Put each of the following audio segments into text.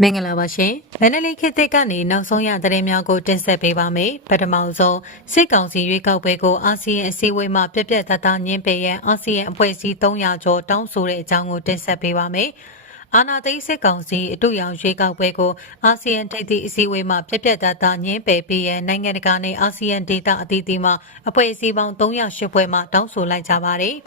မင်္ဂလာပါရှင်။ဗန်နလီခေတ်သစ်ကနေနောက်ဆုံးရသတင်းများကိုတင်ဆက်ပေးပါမယ်။ပထမဆုံးစစ်ကောင်စီရွေးကောက်ပွဲကိုအာဆီယံအစည်းအဝေးမှာပြက်ပြက်သားသားညှင်းပယ်ရန်အာဆီယံအဖွဲ့အစည်း300ကျော်တောင်းဆိုတဲ့အကြောင်းကိုတင်ဆက်ပေးပါမယ်။အာဏာသိမ်းစစ်ကောင်စီအတူရောင်ရွေးကောက်ပွဲကိုအာဆီယံထိပ်သီးအစည်းအဝေးမှာပြက်ပြက်သားသားညှင်းပယ်ပြီးရန်နိုင်ငံတကာနဲ့အာဆီယံဒေသအသီးသီးမှာအဖွဲ့အစည်းပေါင်း308ဖွဲ့မှတောင်းဆိုလိုက်ကြပါတယ်။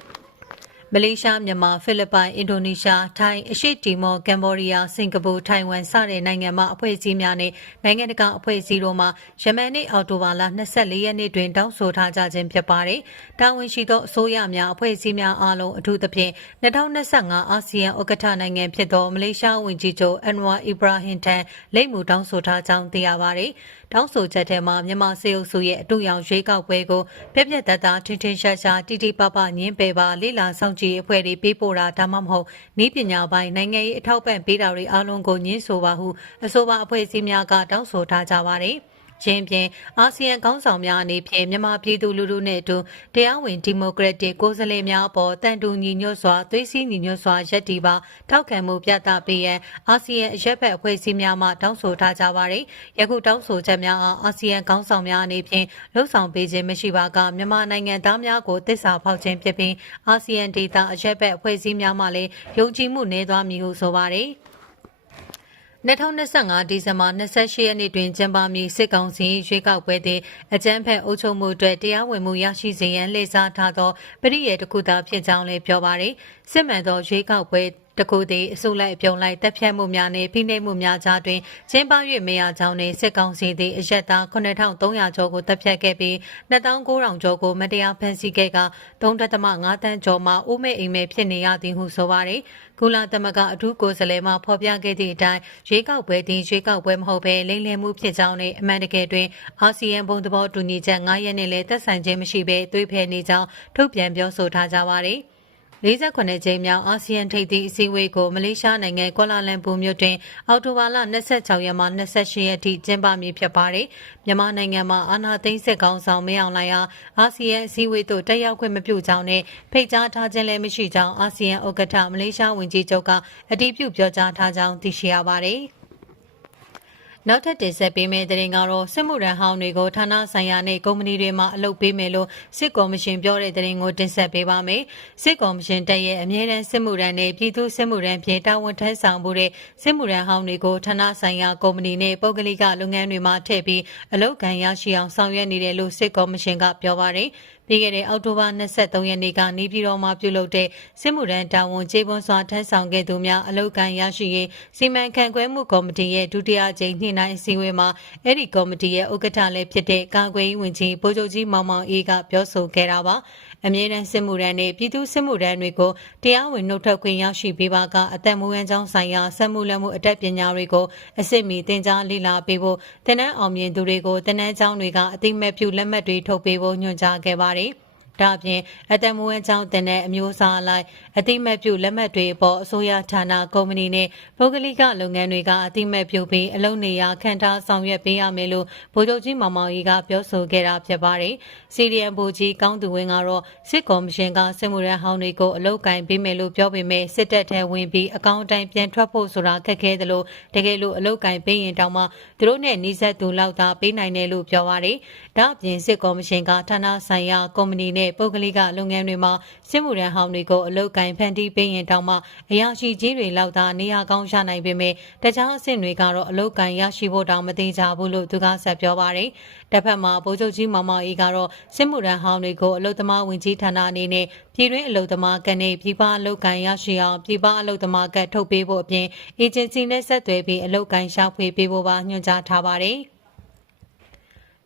မလေးရှားမြန်မာဖိလစ်ပိုင်အင်ဒိုနီးရှားထိုင်းအရှေ့တီမော်ကမ်ဘောဒီးယားစင်ကာပူထိုင်ဝမ်စတဲ့နိုင်ငံမှအဖွဲ့အစည်းများနဲ့နိုင်ငံတကာအဖွဲ့အစည်းတို့မှယမန်နေ့အောက်တိုဘာလ24ရက်နေ့တွင်တောင်းဆိုထားကြခြင်းဖြစ်ပါတယ်။တာဝန်ရှိသောအစိုးရများအဖွဲ့အစည်းများအားလုံးအထူးသဖြင့်2025အာဆီယံဥက္ကဋ္ဌနိုင်ငံဖြစ်သောမလေးရှားဝန်ကြီးချုပ်အန်ဝါအီဘရာဟင်ထံလိပ်မူတောင်းဆိုထားကြောင်းသိရပါတယ်။တောင်းဆိုချက်ထဲမှာမြန်မာစေအုပ်စုရဲ့အတူရောင်ရွေးကောက်ပွဲကိုပြက်ပြက်သားသားထင်ထင်ရှားရှားတိတိပပညှင်းပယ်ပါလိလာဆောင်ကြည့်အဖွဲ့တွေပေးပို့တာဒါမှမဟုတ်နည်းပညာပိုင်းနိုင်ငံရေးအထောက်ပံ့ပေးတာတွေအားလုံးကိုညှင်းဆိုပါဟုအဆိုပါအဖွဲ့အစည်းများကတောင်းဆိုထားကြပါတယ်။ချင်းပြင်အာဆီယံခေါင်းဆောင်များအနေဖြင့်မြန်မာပြည်သူလူထုနဲ့အတူတရားဝင်ဒီမိုကရက်တစ်ကိုယ်စားလှယ်များအပေါ်တန်တူညီညွတ်စွာသွေးစည်းညီညွတ်စွာရပ်တည်ပါထောက်ခံမှုပြသပေးရန်အာဆီယံအရက်ဘက်အဖွဲ့အစည်းများမှတောင်းဆိုထားကြပါသည်။ယခုတောင်းဆိုချက်များအားအာဆီယံခေါင်းဆောင်များအနေဖြင့်လှုံ့ဆော်ပေးခြင်းမရှိပါကမြန်မာနိုင်ငံသားများကိုတစ္ဆာဖောက်ခြင်းဖြစ်ပြီးအာဆီယံဒေသအရက်ဘက်အဖွဲ့အစည်းများမှလည်းယုံကြည်မှုနည်းသွားမည်ဟုဆိုပါသည်။2025ဒီဇင်ဘာ28ရက်နေ့တွင်ကျင်းပမည့်စစ်ကောင်စီရွေးကောက်ပွဲသည်အကြမ်းဖက်အုပ်ချုပ်မှုအတွက်တရားဝင်မှုရရှိစေရန်လှည့်စားထားသောပရိယေတစ်ခုသာဖြစ်ကြောင်းလည်းပြောပါရယ်စစ်မှန်သောရွေးကောက်ပွဲတကူသည်အစိုးလိုက်ပြုံလိုက်တပ်ဖြတ်မှုများနှင့်ဖိနှိပ်မှုများကြားတွင်ကျင်းပ၍မရကြောင်းနှင့်စစ်ကောင်စီသည်အရက်သား9300ကျော်ကိုတပ်ဖြတ်ခဲ့ပြီး2900ကျော်ကိုမတရားဖမ်းဆီးခဲ့က3.5တန်းကျော်မှအိုးမဲအိမ်မဲဖြစ်နေရသည်ဟုဆိုပါရယ်ကုလသမဂ္ဂအထူးကိုယ်စားလှယ်မှဖော်ပြခဲ့သည့်အတိုင်းရွေးကောက်ပွဲသည်ရွေးကောက်ပွဲမဟုတ်ဘဲလိမ်လည်မှုဖြစ်ကြောင်းနှင့်အမှန်တကယ်တွင်အာဆီယံဘုံသဘောတူညီချက်9ရက်နှင့်လည်းသက်ဆိုင်ခြင်းမရှိဘဲသွေးဖယ်နေကြောင်းထုတ်ပြန်ပြောဆိုထားကြပါသည်48ကြိမ်မြောက်အာဆီယံထိပ်သီးအစည်းအဝေးကိုမလေးရှားနိုင်ငံကွာလာလမ်ပူမြို့တွင်အောက်တိုဘာလ26ရက်မှ28ရက်ထိကျင်းပမည်ဖြစ်ပါတယ်။မြန်မာနိုင်ငံမှာအာဏာသိမ်းစစ်ကောင်ဆောင်မင်းအောင်လှိုင်အားအာဆီယံအစည်းအဝေးသို့တက်ရောက်ခွင့်မပြုကြောင်းနဲ့ဖိတ်ကြားထားခြင်းလည်းမရှိကြောင်းအာဆီယံဥက္ကဋ္ဌမလေးရှားဝန်ကြီးချုပ်ကအတည်ပြုပြောကြားထားကြောင်းသိရှိရပါတယ်။နောက်ထပ်တင်ဆက်ပေးမယ့်သတင်းကတော့စစ်မှုထမ်းဟောင်းတွေကိုဌာနဆိုင်ရာနဲ့ကုမ္ပဏီတွေမှာအလုပ်ပေးမယ်လို့စစ်ကော်မရှင်ပြောတဲ့သတင်းကိုတင်ဆက်ပေးပါမယ်။စစ်ကော်မရှင်တပ်ရဲ့အမြဲတမ်းစစ်မှုထမ်းနဲ့ပြည်သူ့စစ်မှုထမ်းဖြင့်တာဝန်ထမ်းဆောင်မှုတဲ့စစ်မှုထမ်းဟောင်းတွေကိုဌာနဆိုင်ရာကုမ္ပဏီနဲ့ပုဂ္ဂလိကလုပ်ငန်းတွေမှာထည့်ပြီးအလုပ်ခံရရှိအောင်ဆောင်ရွက်နေတယ်လို့စစ်ကော်မရှင်ကပြောပါတယ်။ပြီးခဲ့တဲ့အောက်တိုဘာ23ရက်နေ့ကနေပြည်တော်မှာပြုလုပ်တဲ့စစ်မှုထမ်းတာဝန်ကျေပွန်စွာထမ်းဆောင်ခဲ့သူများအလုပ်ခံရရှိရေးစီမံခန့်ခွဲမှုကော်မတီရဲ့ဒုတိယကြိမ်ညှိနှိုင်းအစည်းအဝေးမှာအဲ့ဒီကော်မတီရဲ့ဥက္ကဋ္ဌလည်းဖြစ်တဲ့ကာကွယ်ရေးဝန်ကြီးဗိုလ်ချုပ်ကြီးမောင်မောင်အေးကပြောဆိုခဲ့တာပါအမြဲတမ်းစစ်မှုထမ်းနဲ့ပြည်သူ့စစ်မှုထမ်းတွေကိုတရားဝင်နှုတ်ထွက်ခွင့်ရရှိပေးပါကအသက်မွေးဝမ်းကြောင်းဆိုင်ရာစက်မှုလက်မှုအတတ်ပညာတွေကိုအစစ်မီသင်ကြားလေ့လာပေးဖို့တနန်းအောင်မြင်သူတွေကိုတနန်းကျောင်းတွေကအသိမဲ့ပြုလက်မှတ်တွေထုတ်ပေးဖို့ညွှန်ကြားခဲ့ပါတယ်ဒါအပြင်အတမွေးအကြောင်းတင်တဲ့အမျိုးအစားအလိုက်အတိမတ်ပြုလက်မှတ်တွေအပေါ်အစိုးရဌာနကုမ္ပဏီနဲ့ပုဂ္ဂလိကလုပ်ငန်းတွေကအတိမတ်ပြုပြီးအလုပ်နေရာခန့်ထားဆောင်ရွက်ပေးရမယ်လို့ဗိုလ်ချုပ်ကြီးမောင်မောင်ကြီးကပြောဆိုခဲ့တာဖြစ်ပါတယ်။ CDM ဗိုလ်ကြီးကောင်းသူဝင်းကတော့စစ်ကော်မရှင်ကစစ်မှုထမ်းဟောင်းတွေကိုအလုပ်ကင်ပေးမယ်လို့ပြောပေမဲ့စစ်တပ်ထဲဝင်ပြီးအကောင့်အတိုင်းပြန်ထွက်ဖို့ဆိုတာခက်ခဲတယ်လို့တကယ်လို့အလုပ်ကင်ပေးရင်တောင်မှသူတို့နဲ့နှိစက်သူလောက်သာပေးနိုင်တယ်လို့ပြောပါတယ်။ဒါအပြင်စစ်ကော်မရှင်ကဌာနဆိုင်ရာကုမ္ပဏီနဲ့ပုဂ္ဂလိကလုပ်ငန်းတွေမှာစစ်မှုထမ်းဟောင်းတွေကိုအလုပ်ကင်ဖန်တီးပေးရင်တောင်မှအရာရှိကြီးတွေလောက်သာနေရာကောင်းရနိုင်ပေမဲ့တခြားအဆင့်တွေကတော့အလုပ်ကင်ရရှိဖို့တောင်မသေးကြဘူးလို့သူကဆက်ပြောပါတယ်။တစ်ဖက်မှာဗိုလ်ချုပ်ကြီးမောင်မောင်အေးကတော့စစ်မှုထမ်းဟောင်းတွေကိုအလုပ်သမားဝင်ကြီးဌာနအနေနဲ့ပြည်တွင်းအလုပ်သမားကနဲ့ပြည်ပအလုပ်ကင်ရရှိအောင်ပြည်ပအလုပ်သမားကထုတ်ပေးဖို့အပြင်အေဂျင်စီနဲ့ဆက်သွယ်ပြီးအလုပ်ကင်ရှာဖွေပေးဖို့ပါညွှန်ကြားထားပါတယ်။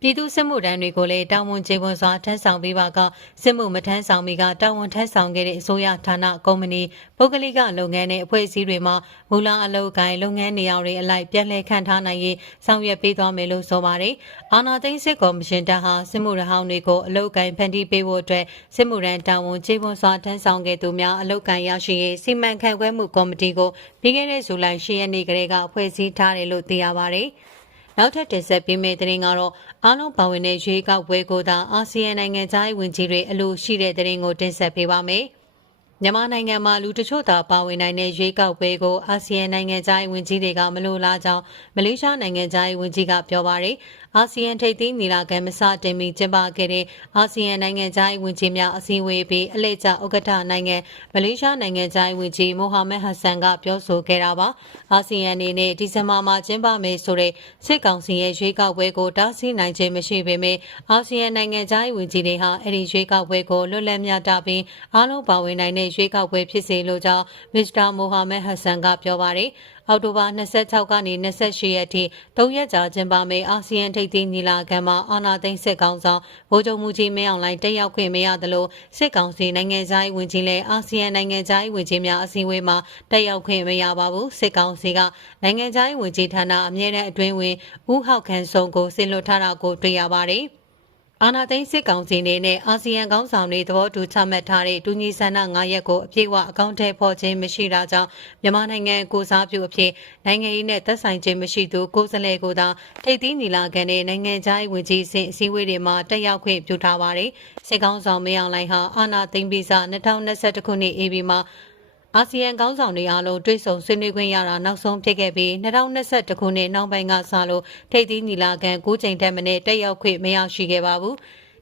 ပြည်သူစစ်မှုထမ်းတွေကိုလည်းတာဝန်ကျေပွန်စွာထမ်းဆောင်ပေးပါကစစ်မှုမထမ်းဆောင်မီကတာဝန်ထမ်းဆောင်ခဲ့တဲ့အစိုးရဌာနကုမ္ပဏီပုဂ္ဂလိကလုပ်ငန်းနဲ့အဖွဲ့အစည်းတွေမှာမူလအလုပ်ကိုင်လုပ်ငန်းနေရာတွေအလိုက်ပြန်လည်ခန့်ထားနိုင်ရေးဆောင်ရွက်ပေးသွားမယ်လို့ဆိုပါတယ်။အာဏာသိမ်းစစ်ကော်မရှင်တပ်ဟာစစ်မှုထမ်းဟောင်းတွေကိုအလုပ်ကိုင်ဖန်တီးပေးဖို့အတွက်စစ်မှုထမ်းတာဝန်ကျေပွန်စွာထမ်းဆောင်ခဲ့သူများအလုပ်ကိုင်ရရှိရေးစီမံခန့်ခွဲမှုကော်မတီကိုပြီးခဲ့တဲ့ဇူလိုင်10ရက်နေ့ကတည်းကဖွဲ့စည်းထားတယ်လို့သိရပါတယ်။နောက်ထပ်တင်ဆက်ပေးမယ့်သတင်းကတော့အားလုံးပါဝင်တဲ့ရွေးကောက်ပွဲကိုသာအာဆီယံနိုင်ငံသားဝန်ကြီးတွေအလို့ရှိတဲ့သတင်းကိုတင်ဆက်ပေးပါမယ်။ မြန်မာနိုင်ငံမှာလူတချို့သာပါဝင်နိုင်တဲ့ရွေးကောက်ပွဲကိုအာဆီယံနိုင်ငံသားရေးဝန်ကြီးတွေကမလိုလားကြောင်းမလေးရှားနိုင်ငံသားရေးဝန်ကြီးကပြောပါရယ်အာဆီယံထိပ်သီးညီလာခံမစတင်မီကျင်းပခဲ့တဲ့အာဆီယံနိုင်ငံသားရေးဝန်ကြီးများအစည်းအဝေးပြီးအလှည့်ကျဥက္ကဋ္ဌနိုင်ငံမလေးရှားနိုင်ငံသားရေးဝန်ကြီးမိုဟာမက်ဟတ်ဆန်ကပြောဆိုခဲ့တာပါအာဆီယံအနေနဲ့ဒီဇင်ဘာမှာကျင်းပမယ်ဆိုတဲ့စစ်ကောင်စီရဲ့ရွေးကောက်ပွဲကိုတားဆီးနိုင်ခြင်းမရှိပေမဲ့အာဆီယံနိုင်ငံသားရေးဝန်ကြီးတွေဟာအဲ့ဒီရွေးကောက်ပွဲကိုလွတ်လပ်မျှတပြီးအားလုံးပါဝင်နိုင်တဲ့ရွေးကောက်ပွဲဖြစ်စေလိုကြောင်းမစ္စတာမိုဟာမက်ဟတ်ဆန်ကပြောပါရယ်အောက်တိုဘာ26ကနေ28ရက်ထိ3ရက်ကြာကျင်းပမယ့်အာဆီယံထိပ်သီးညီလာခံမှာအာဏာသိမ်းစစ်ကောင်ဆောင်ဗိုလ်ချုပ်မှုကြီးမင်းအောင်လှိုင်တက်ရောက်ခွင့်မရသလိုစစ်ကောင်စီနိုင်ငံသားရေးဝန်ကြီးလည်းအာဆီယံနိုင်ငံသားရေးဝန်ကြီးများအစည်းအဝေးမှာတက်ရောက်ခွင့်မရပါဘူးစစ်ကောင်စီကနိုင်ငံသားရေးဝန်ကြီးဌာနအမြဲတမ်းအတွင်းဝင်ဦးဟောက်ခန့်စုံကိုဆင်လွှတ်ထားတာကိုတွေ့ရပါတယ်အာနာသိန်းစစ်ကောင်စီနေနဲ့အာဆီယံခေါင်းဆောင်တွေသဘောတူချမှတ်ထားတဲ့တူညီဆန္ဒ9ရက်ကိုအပြည့်အဝအကောင့်ထဲပေါ်ခြင်းမရှိတာကြောင့်မြန်မာနိုင်ငံကိုစားပြုအဖြစ်နိုင်ငံရေးနဲ့သက်ဆိုင်ခြင်းမရှိသူကိုယ်စားလှယ်ကိုသာထိပ်သီးညီလာခံနဲ့နိုင်ငံခြားရေးဝန်ကြီးအစည်းအဝေးတွေမှာတက်ရောက်ခွင့်ပြုထားပါတယ်စစ်ကောင်ဆောင်မင်းအောင်လှိုင်ဟာအာနာသိန်းဗီဇ2021ခုနှစ် AB မှာအာဆီယံခေါင်းဆောင်တွေအားလုံးတွေ့ဆုံဆွေးနွေးခွင့်ရတာနောက်ဆုံးဖြစ်ခဲ့ပြီး2021ခုနှစ်နောက်ပိုင်းကစလို့ထိပ်သီးညီလာခံ9ကြိမ်တက်မနဲ့တက်ရောက်ခွင့်မရရှိခဲ့ပါဘူး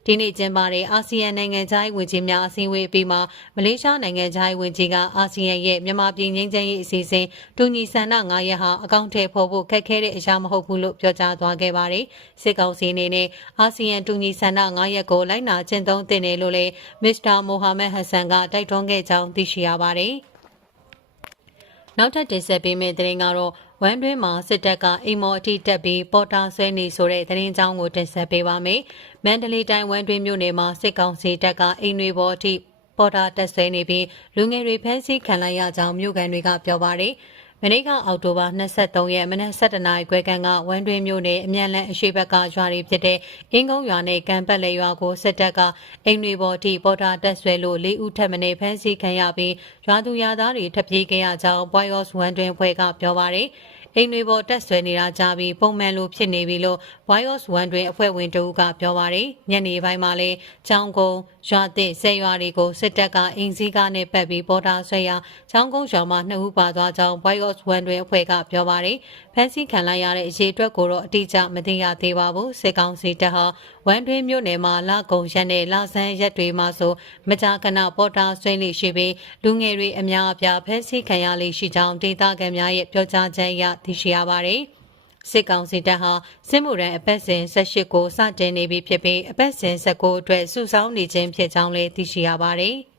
ဒီနေ့ကျင်းပတဲ့အာဆီယံနိုင်ငံသားရေးဝန်ကြီးများအစည်းအဝေးပြီးမှမလေးရှားနိုင်ငံသားရေးဝန်ကြီးကအာဆီယံရဲ့မြန်မာပြည်ငြိမ်းချမ်းရေးအစီအစဉ်တူညီဆန္ဒ9ရက်ဟာအကောင့်ထဲပေါ်ဖို့ခက်ခဲတဲ့အရာမဟုတ်ဘူးလို့ပြောကြားသွားခဲ့ပါတယ်စစ်ကောင်စီအနေနဲ့အာဆီယံတူညီဆန္ဒ9ရက်ကိုလိုက်နာကျင့်သုံးသင့်တယ်လို့လည်းမစ္စတာမိုဟာမက်ဟတ်ဆန်ကတိုက်တွန်းခဲ့ကြောင်းသိရှိရပါတယ်နောက်ထပ်တင်ဆက်ပေးမယ့်သတင်းကတော့ဝမ်တွင်းမှာစစ်တပ်ကအိမ်မော်အထိတက်ပြီးပေါ်တာဆွဲနေဆိုတဲ့သတင်းကြောင်းကိုတင်ဆက်ပေးပါမယ်။မန္တလေးတိုင်းဝမ်တွင်းမြို့နယ်မှာစစ်ကောင်စီတပ်ကအိမ်တွေပေါ်အထိပေါ်တာတက်ဆွဲနေပြီးလူငယ်တွေဖမ်းဆီးခံလိုက်ရကြောင်းမြို့ကန်တွေကပြောပါတယ်။မနေ့ကအောက်တိုဘာ23ရက်မနက်7:00နာရီခွဲခန့်ကဝမ်တွင်းမြို့နယ်အမြန်လန်းအရှိဘက်ကရွာတွေဖြစ်တဲ့အင်းကုန်းရွာနဲ့ကံပတ်လေရွာကိုစစ်တပ်ကအိမ်တွေပေါ်ထိပေါ်တာတက်ဆွဲလို့4ဦးထပ်မံဖမ်းဆီးခံရပြီးရွာသူရွာသားတွေထပ်ပြေးခဲ့ရကြောင်း Boyos ဝမ်တွင်းဖွဲ့ကပြောပါတယ်။အိမ်တွေပေါ်တက်ဆွဲနေတာကြားပြီးပုံမှန်လိုဖြစ်နေပြီလို့ Boyos ဝမ်တွင်အဖွဲ့ဝင်တို့ကပြောပါတယ်ညနေပိုင်းမှာလည်းချောင်းကုန်းရွာသစ်ဆဲရွာတွေကိုစစ်တပ်ကအင်စည်းကားနဲ့ပတ်ပြီးပေါ်တာဆွဲရာချောင်းကုန်းရွာမှာ2ဦးပါသွားကြောင်း Boyos ဝမ်တွင်အဖွဲ့ကပြောပါတယ်ဖမ်းဆီးခံလိုက်ရတဲ့အရေးအတွက်ကိုတော့အတိအကျမသိရသေးပါဘူးစစ်ကောင်စီတပ်ဟာဝမ်တွင်မြို့နယ်မှာလကုံရက်နဲ့လဆန်းရက်တွေမှာဆိုမကြာခဏပေါ်တာဆွဲလေရှိပြီးလူငယ်တွေအများအပြားဖမ်းဆီးခံရလေရှိကြောင်းဒေသခံများရဲ့ပြောကြားချက်အရသိရှိရပါတယ်။စစ်ကောင်စီတပ်ဟာစစ်မှုထမ်းအပတ်စဉ်18ကိုစတင်နေပြီဖြစ်ပြီးအပတ်စဉ်19အတွက်စုဆောင်းနေခြင်းဖြစ်ကြောင်းလည်းသိရှိရပါတယ်။